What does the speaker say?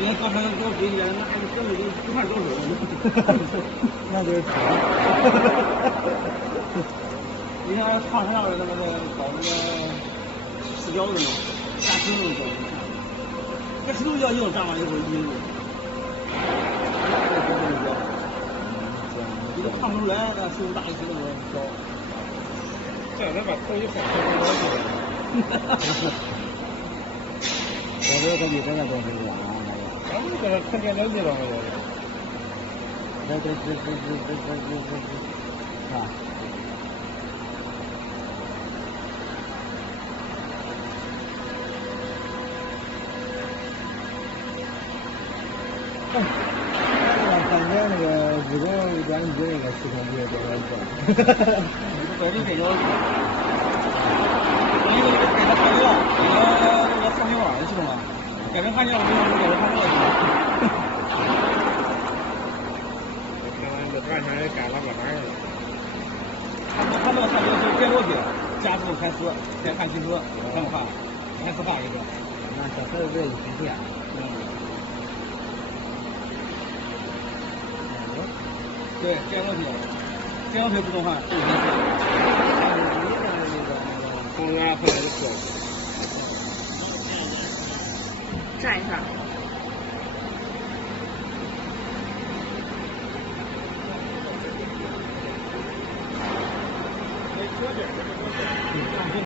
你看刚才给我比起来，那还是根本就不看多少。那就是长。你看烫上的那个搞那个石胶的嘛，加石头胶，这石头胶一种粘完以后一路，你都烫不出来，那石头大一石头胶。这样咱把头一放上去。我这可比真的多水果啊！咱们搁这看电视去了，我这，啊！感觉那个武功专辑那个系统比这个多。本身给了，因为给他看料，那个放电网的系统啊，改成看料，我们给他看料去了。看完这半天也干了个啥去了。他那个看就是电过去，加速开4，再看汽车，这么看，开4看一个。那小孩子这一体验。对，电过去，电过去自动换，不行。从原来回来就过去。站一下。